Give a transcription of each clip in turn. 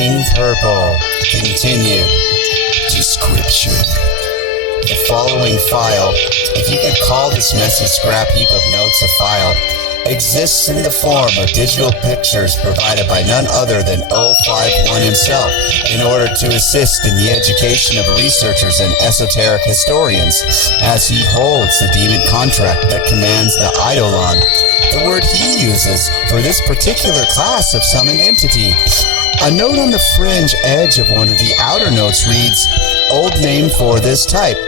King Purple. Continued. Description. The following file, if you could call this messy scrap heap of notes a file, exists in the form of digital pictures provided by none other than 051 himself in order to assist in the education of researchers and esoteric historians, as he holds the demon contract that commands the Eidolon, the word he uses for this particular class of summoned entity. A note on the fringe edge of one of the outer notes reads, "Old name for this type."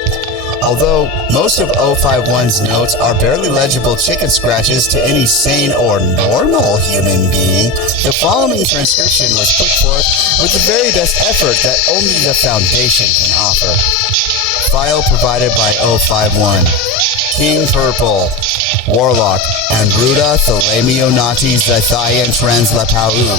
Although most of 051's notes are barely legible chicken scratches to any sane or normal human being, the following transcription was put forth with the very best effort that only the Foundation can offer. File provided by 051. King Purple, Warlock, Anruda, Thelemeonott, Zithiantrazlapaugh.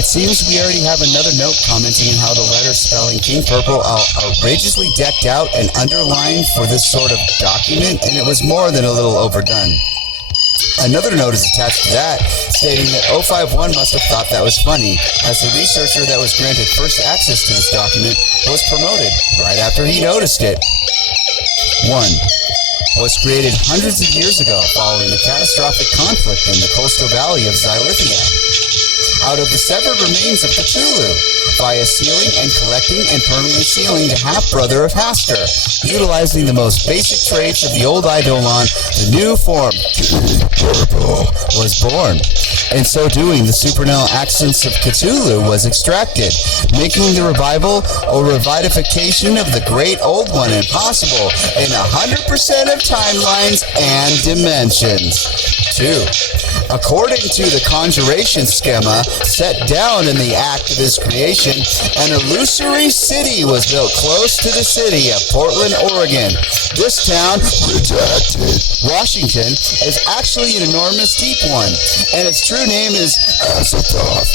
It seems we already have another note commenting on how the letters spelling King Purple are outrageously decked out and underlined for this sort of document, and it was more than a little overdone. Another note is attached to that, stating that 051 must have thought that was funny, as the researcher that was granted first access to this document was promoted right after he noticed it. 1. Was created hundreds of years ago following the catastrophic conflict in the coastal valley of Zylithia, out of the severed remains of Cthulhu, via sealing and collecting and permanently sealing the half-brother of Hastur, utilizing the most basic traits of the old Eidolon, the new form, King Purple, was born. In so doing, the supernal accents of Cthulhu was extracted, making the revival or revivification of the great old one impossible in 100% of timelines and dimensions. 2. According to the conjuration schema set down in the act of his creation, an illusory city was built close to the city of Portland, Oregon. This town, Redacted, Washington, is actually an enormous deep one, and its true name is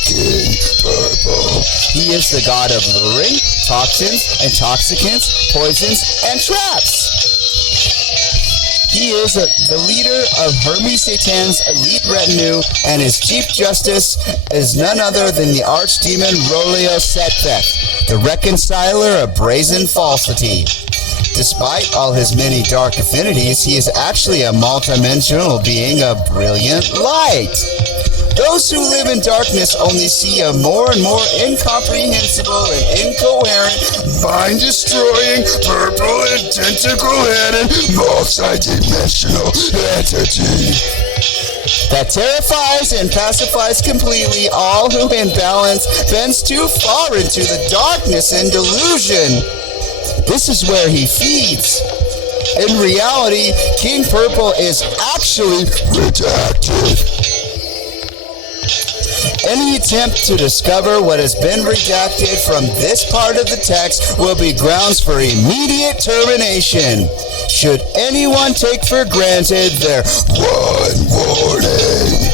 King Purple. He is the god of luring, toxins, intoxicants, poisons, and traps. He is the leader of HermesSatan's elite retinue, and his chief justice is none other than the archdemon Rolio-Setfeth, the reconciler of brazen falsity. Despite all his many dark affinities, he is actually a multidimensional being of brilliant light. Those who live in darkness only see a more and more incomprehensible and incoherent, mind-destroying, purple and tentacle-headed, multidimensional entity that terrifies and pacifies completely all who in balance bends too far into the darkness and delusion. This is where he feeds. In reality, King Purple is actually redacted. Any attempt to discover what has been redacted from this part of the text will be grounds for immediate termination. Should anyone take for granted their one warning.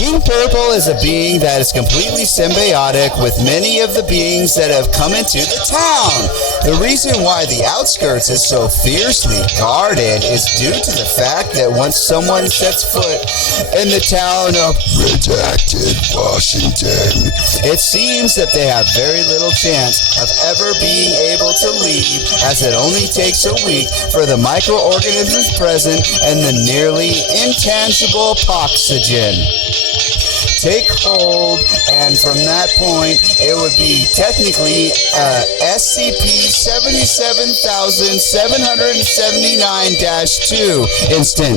King Purple is a being that is completely symbiotic with many of the beings that have come into the town. The reason why the outskirts is so fiercely guarded is due to the fact that once someone sets foot in the town of Redacted, Washington, it seems that they have very little chance of ever being able to leave, as it only takes a week for the microorganisms present and the nearly intangible poxygen take hold, and from that point, it would be technically SCP 77,779-2 instant.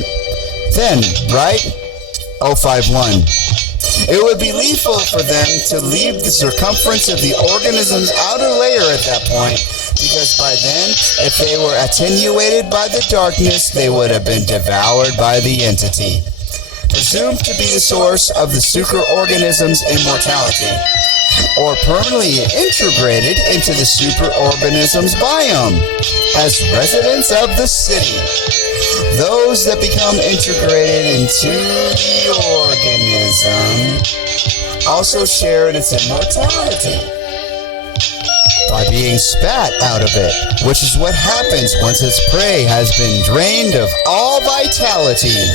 Then, right? 051. It would be lethal for them to leave the circumference of the organism's outer layer at that point, because by then, if they were attenuated by the darkness, they would have been devoured by the entity, presumed to be the source of the super-organism's immortality, or permanently integrated into the super-organism's biome as residents of the city. Those that become integrated into the organism also share in its immortality by being spat out of it, which is what happens once its prey has been drained of all vitality.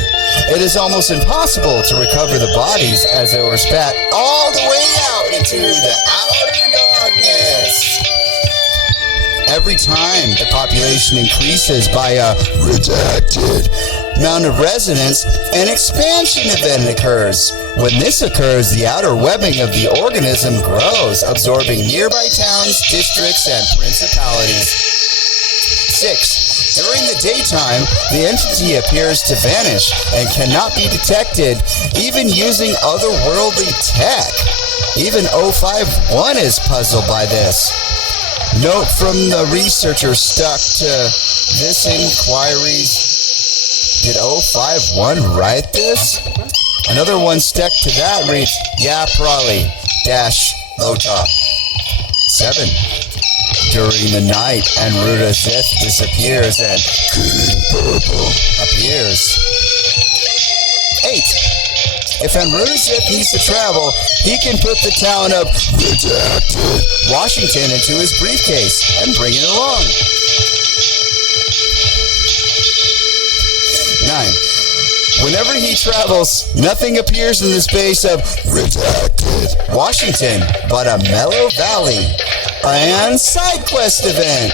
It is almost impossible to recover the bodies as they were spat all the way out into the outer darkness. Every time the population increases by a redacted amount of resonance, an expansion event occurs. When this occurs, the outer webbing of the organism grows, absorbing nearby towns, districts, and principalities. 6. During the daytime, the entity appears to vanish and cannot be detected, even using otherworldly tech. Even 051 is puzzled by this. Note from the researcher stuck to this inquiries. Did 051 write this? Another one stuck to that reads, yeah, probably. Low top. 7. During the night, Anruda Zith disappears and King Purple appears. 8. If Anruda Zith needs to travel, he can put the town of Redacted, Washington into his briefcase and bring it along. 9. Whenever he travels, nothing appears in the space of Redacted, Washington, but a mellow valley and side quest event.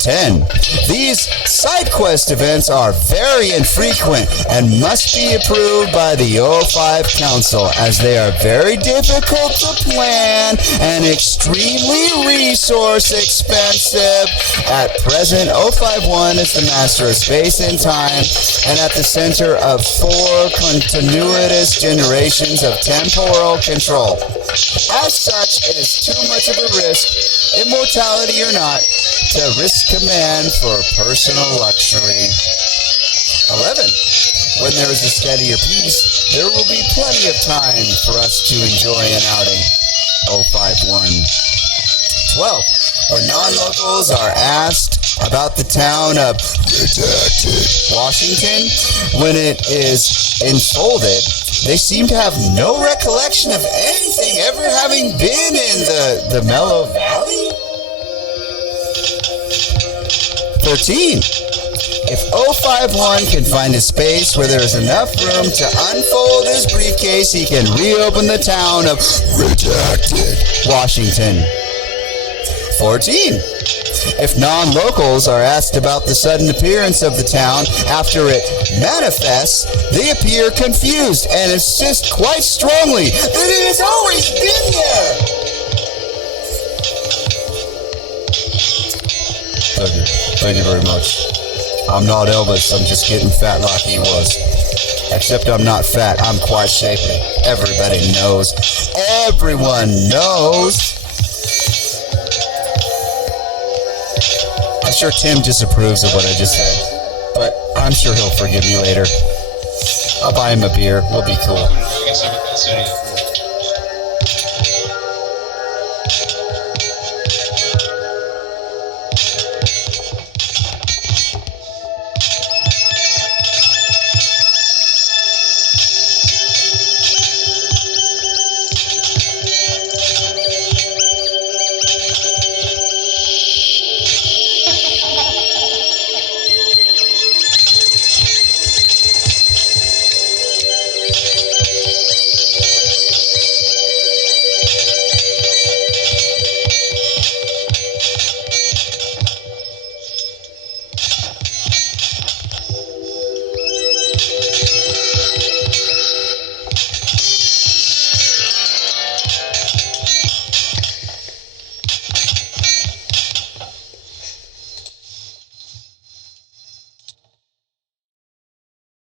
10. These side quest events are very infrequent and must be approved by the 05 Council, as they are very difficult to plan and extremely resource expensive. At present, 051 is the master of space and time and at the center of 4 continuous generations of temporal control. As such, it is too much of a risk, immortality or not, to risk command for personal luxury. 11. When there is a steadier peace, there will be plenty of time for us to enjoy an outing. 051. 12. When non-locals are asked about the town of Redacted, Washington, when it is enfolded, they seem to have no recollection of anything ever having been in the Mellow Valley. 13. If 051 can find a space where there is enough room to unfold his briefcase, he can reopen the town of Redacted, Washington. 14. If non-locals are asked about the sudden appearance of the town after it manifests, they appear confused and insist quite strongly that it has always been there. Thank you very much. I'm not Elvis, I'm just getting fat like he was. Except I'm not fat, I'm quite shapely. Everybody knows. Everyone knows. I'm sure Tim disapproves of what I just said, but I'm sure he'll forgive me later. I'll buy him a beer. We'll be cool.